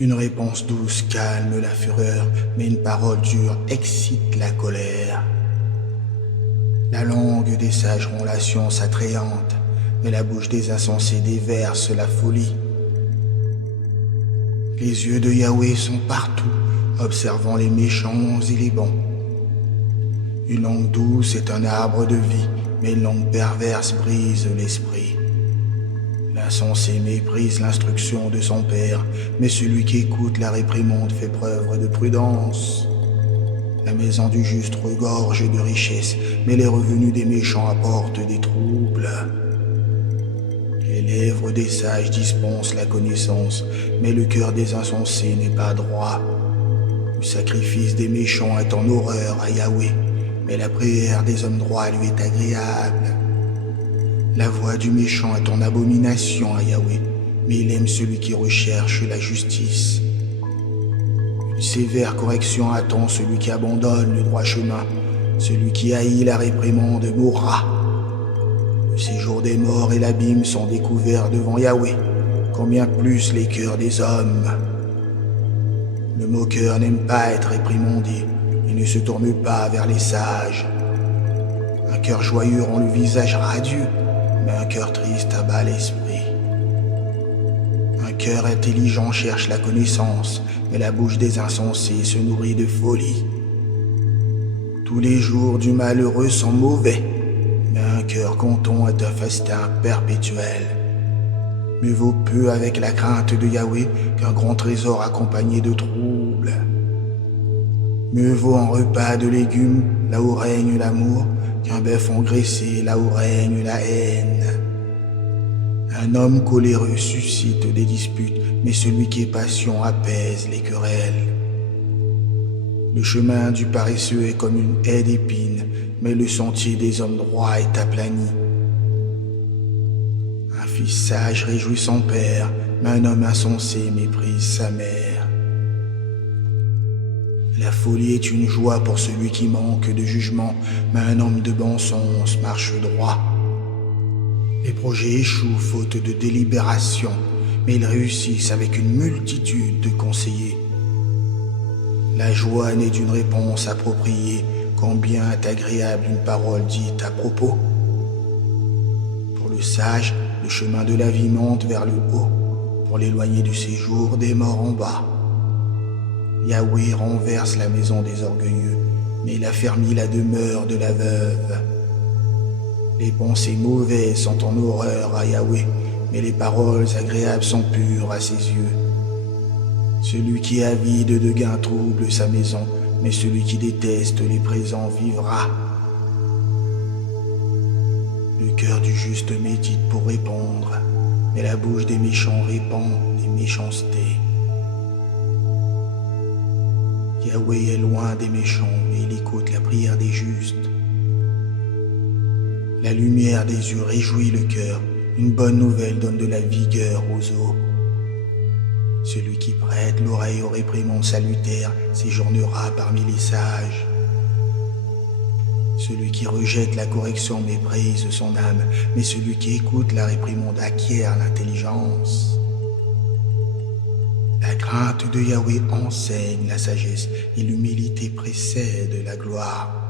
Une réponse douce calme la fureur, mais une parole dure excite la colère. La langue des sages rend la science attrayante, mais la bouche des insensés déverse la folie. Les yeux de Yahweh sont partout, observant les méchants et les bons. Une langue douce est un arbre de vie, mais une langue perverse brise l'esprit. L'insensé méprise l'instruction de son père, mais celui qui écoute la réprimande fait preuve de prudence. La maison du juste regorge de richesses, mais les revenus des méchants apportent des troubles. Les lèvres des sages dispensent la connaissance, mais le cœur des insensés n'est pas droit. Le sacrifice des méchants est en horreur à Yahweh, mais la prière des hommes droits lui est agréable. La voix du méchant est en abomination à Yahweh, mais il aime celui qui recherche la justice. Une sévère correction attend celui qui abandonne le droit chemin. Celui qui haït la réprimande mourra. Le séjour des morts et l'abîme sont découverts devant Yahweh, combien plus les cœurs des hommes. Le moqueur n'aime pas être réprimandé, il ne se tourne pas vers les sages. Un cœur joyeux rend le visage radieux, mais un cœur triste abat l'esprit. Un cœur intelligent cherche la connaissance, mais la bouche des insensés se nourrit de folie. Tous les jours du malheureux sont mauvais, mais un cœur content est un festin perpétuel. Mieux vaut peu avec la crainte de Yahweh qu'un grand trésor accompagné de troubles. Mieux vaut un repas de légumes là où règne l'amour qu'un bœuf engraissé là où règne la haine. Un homme coléreux suscite des disputes, mais celui qui est patient apaise les querelles. Le chemin du paresseux est comme une haie d'épines, mais le sentier des hommes droits est aplani. Un fils sage réjouit son père, mais un homme insensé méprise sa mère. La folie est une joie pour celui qui manque de jugement, mais un homme de bon sens marche droit. Les projets échouent faute de délibération, mais ils réussissent avec une multitude de conseillers. La joie naît d'une réponse appropriée, combien est agréable une parole dite à propos. Pour le sage, le chemin de la vie monte vers le haut, pour l'éloigner du séjour des morts en bas. Yahweh renverse la maison des orgueilleux, mais il affermit la demeure de la veuve. Les pensées mauvaises sont en horreur à Yahweh, mais les paroles agréables sont pures à ses yeux. Celui qui est avide de gains trouble sa maison, mais celui qui déteste les présents vivra. Le cœur du juste médite pour répondre, mais la bouche des méchants répand des méchancetés. Yahweh est loin des méchants, mais il écoute la prière des justes. La lumière des yeux réjouit le cœur, une bonne nouvelle donne de la vigueur aux os. Celui qui prête l'oreille aux réprimandes salutaires séjournera parmi les sages. Celui qui rejette la correction méprise son âme, mais celui qui écoute la réprimande acquiert l'intelligence. La crainte de Yahweh enseigne la sagesse et l'humilité précède la gloire.